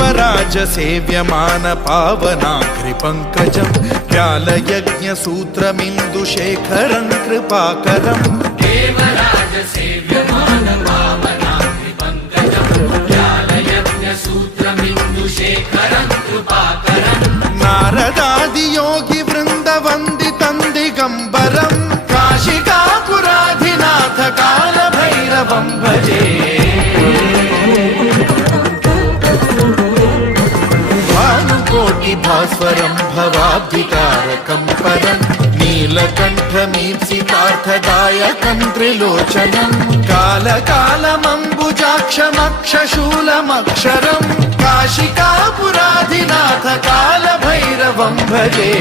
देवराज सेव्यमान पावनाघ्रिपङ्कजं व्यालयज्ञसूत्रमिन्दुशेखरं कृपाकरं देवराज सेव्यमान पावनाघ्रिपङ्कजं व्यालयज्ञसूत्रमिन्दुशेखरं कृपाकरं नारदादियोगि वृन्दवन्दितं दिगम्बरं काशिकापुराधिनाथ कालभैरवं भजे भास्वरं भवाब्धिकारकं परं नीलकण्ठमीप्सितार्थदायकं त्रिलोचनं कालकालमम्बुजाक्षमक्षशूलमक्षरं काशिकापुराधिनाथ कालभैरवं भजे।